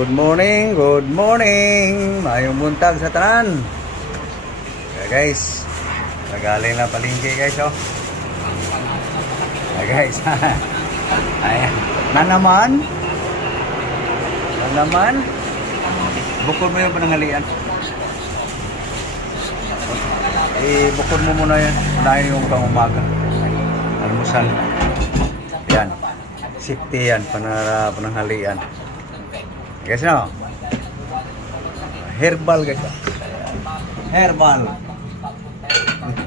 Good morning. Mayong buntag sa tanan. Guys, nagaling lang palengke guys, oh. Guys. Ayan. Na naman. Bukod mo yung panangalian. Bukod mo muna yan. Unahin yung pang umaga. Almusal. Yan. Safety yan. Pananghalian. Guys, no? Herbal guys. Herbal.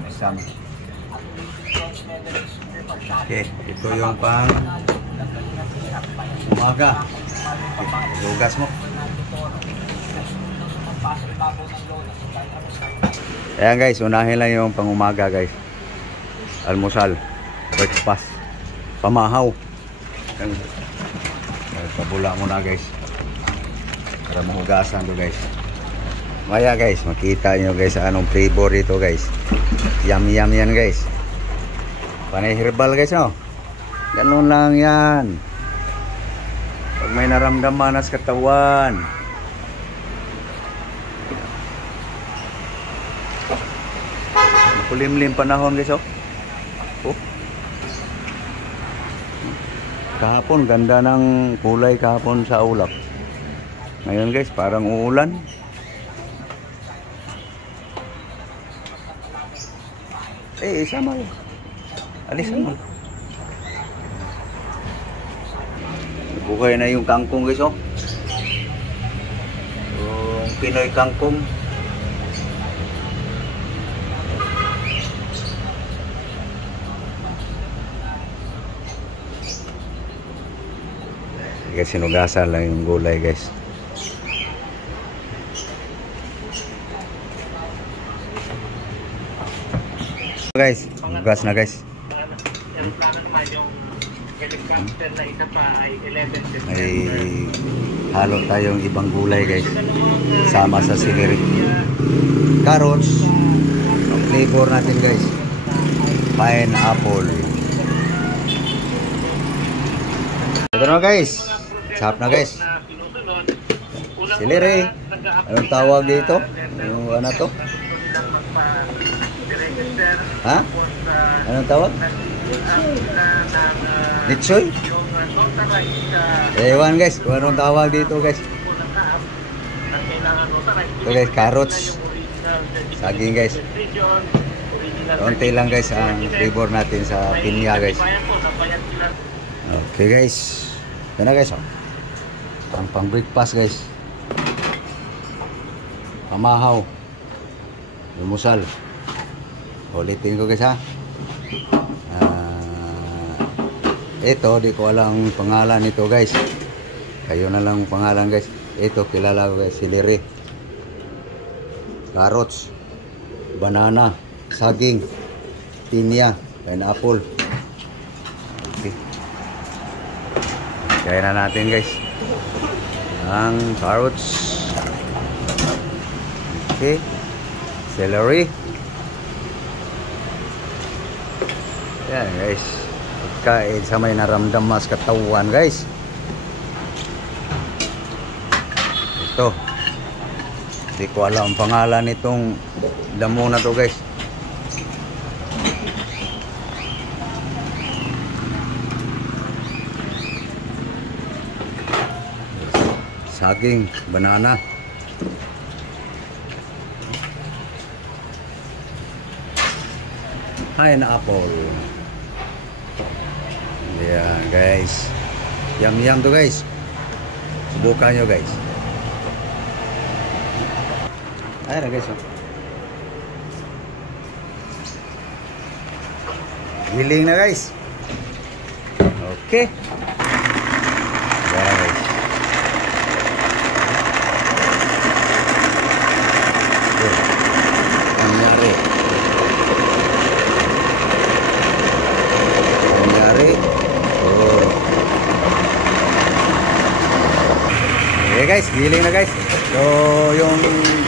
Sama. Okay, ito yung pang umaga. Okay, hugas mo. Ayan guys, unahin lang yung pang umaga guys. Almusal, breakfast, pamahaw. Pabula muna guys. Para mahugasan to guys. Maya guys, makita nyo guys anong flavor ito guys. Yum yan guys. Panay herbal guys, no? Ganun lang yan. Pag may naramdaman sa katawan. Makulimlim panahon guys, oh. Kahapon ganda ng kulay kahapon sa ulap. Ngayon guys, parang uulan. Sama mo. Alisan mo. Bukay na yung kangkong guys, oh. Yung Pinoy kangkong. Guys, sinugasan lang yung gulay guys. Guys, hugas na guys. Yung plano naman yung helicopter na isa pa ay 11 September. Ay halo tayong ibang gulay guys. Sama sa celery. Carrots. Ang flavor natin guys. Pineapple. Ito na guys. Sarap na guys. Celery. Anong tawag dito? Yung ano to? Ha? Anong tawag? Litsoy? Ewan guys, anong tawag dito guys? Ito guys, carrots. Saging guys. Konti lang guys ang flavor natin sa pinya guys. Okay guys. Yan na guys, oh. Pang breakfast guys. Pamahaw. Lumusal. Ulitin ko guys, ha. Ito, di ko alam pangalan nito guys. Kayo na lang pangalan guys. Ito, kilala ko guys. Celery, carrots, banana, saging, pinya, pineapple. Okay. Kaya na natin guys ang carrots. Okay. Celery. Yan guys, pagkain sa may naramdaman sa katawan guys. Ito, hindi ko alam ang pangalan nitong damo na to guys. Saging, banana, pineapple. Yeah guys, yum to guys. Subukan nyo guys. Ayan na guys, oh. Hiling na guys. Okay. Ayan guys. Okay guys, giling na guys. So yung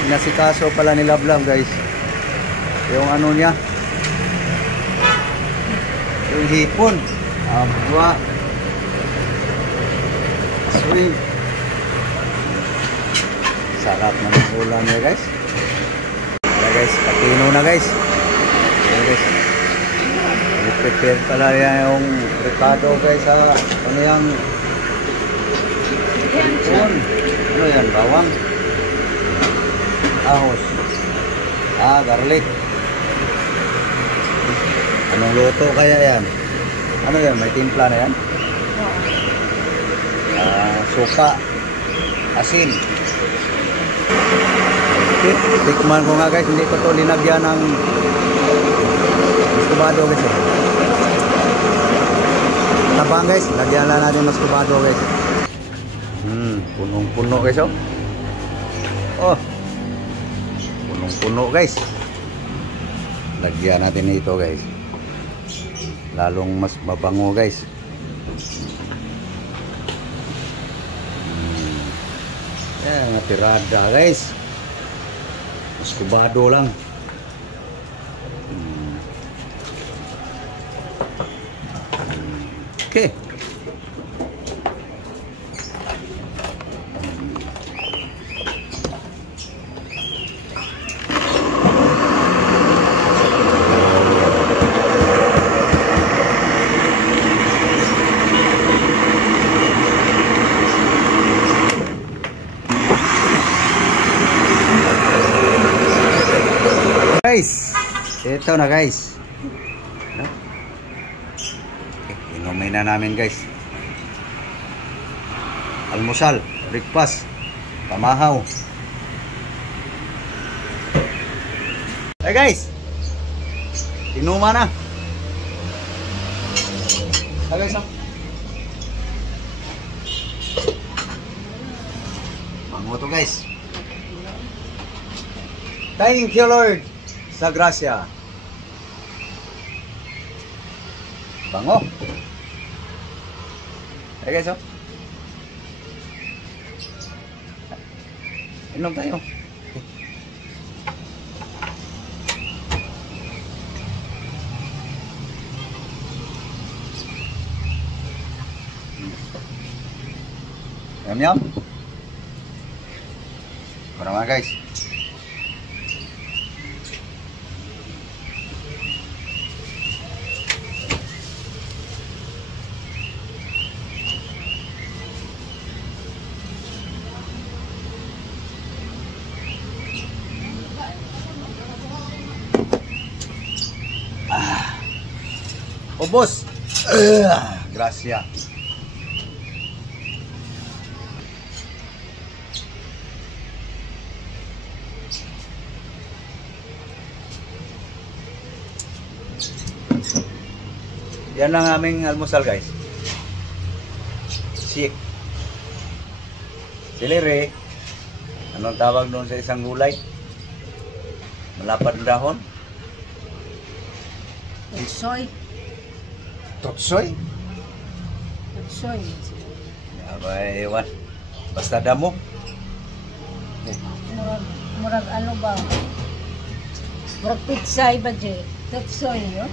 nasikaso pala ni Lablam guys, yung ano niya, yung hipon, abwa, swing. Sarap na ng ulam niya guys. Ayan guys, patino na guys. Ayan guys. I-prepare pala yan yung ricado guys sa ano yung ano yan, bawang, ahos, garlic. Anong luto kaya yan? Ano yan, may timpla na yan? Suka, asin. Okay, tikman ko nga guys, hindi ko to linagyan ng muscovado guys. Tabang guys, lagyan lang natin muscovado guys. Punong-puno guys oh. Oh. Punong-puno guys. Lagyan natin ito guys. Lalong mas mabango guys. Yan, pirada guys. Muscovado lang. Okay. Guys, ito na guys. Okay, inumin na namin guys. Almusal, breakfast, pamahaw. Hey guys, inuman na. Hey guys, bango to guys. Thank you Lord sa grasya. Bango. Hey guys, oh. Inom tayo. Yum yum. Para mga guys. Ubos. Gracia. Yan lang aming almusal guys. Sik. Silere. Anong tawag doon sa isang gulay? Malapad na dahon. Soy. Totsoy? Soy. Abay, ewan. Basta damo. Murag ano ba? Murag pizza ba dyan? Soy yun?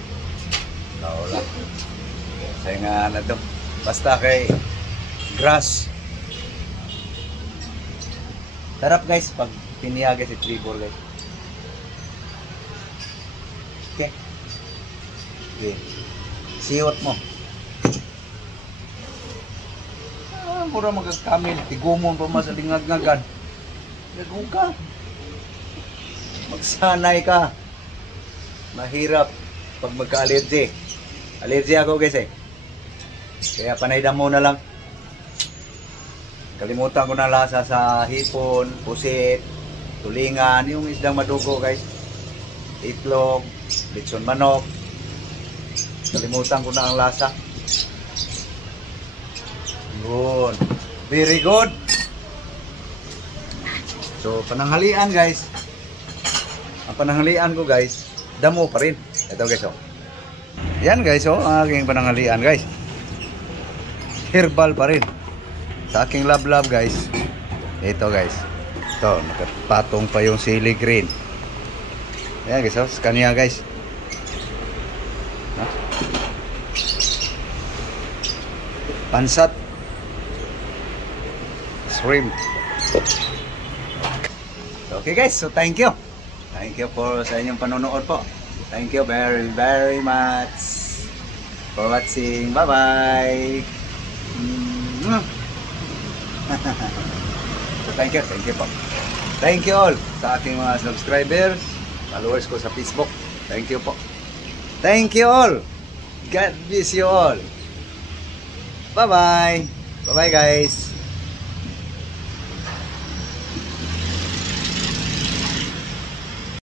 Wala. Saya nga na to. Basta kay grass. Sarap guys pag pinihaga si tribor guys. Okay. Okay. Siot mo. Mura magagkamil. Tigumon pa mas lingag-ngagan. Lagong ka. Magsanay ka. Mahirap pag magka-allergy. Allergy ako guys eh. Kaya panaydan mo na lang. Kalimutan ko na lasa sa hipon, pusit, tulingan, yung isdang madugo guys. Itlog, litson manok. Kalimutan ko na ang lasa. Good. Very good. So, pananghalian guys. Ang pananghalian ko guys, damo pa rin. Ito guys oh. Yan guys oh, ang aking pananghalian guys. Herbal pa rin. Sa aking love guys. Ito guys. Ito, nakapatong pa yung sili green. Yan guys oh, sa kanya guys. Pansat, shrimp, Okay guys, so thank you. Thank you for sa inyong panonood po. Thank you very, very much for watching. Bye-bye. So thank you po. Thank you all sa aking mga subscribers, followers ko sa Facebook. Thank you po. Thank you all. God bless you all. Bye-bye. Bye-bye guys.